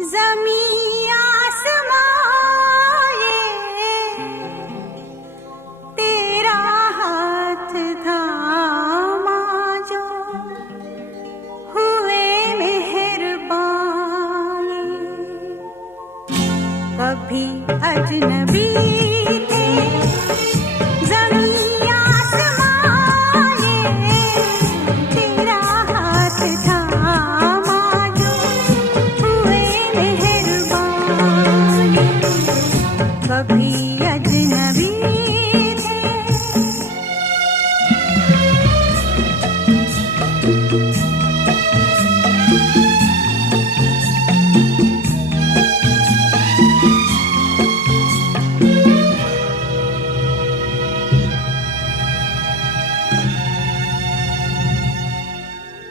ज़मीं आसमां ये तेरा हाथ थामा जो हुए मेहरबान। कभी अजनबी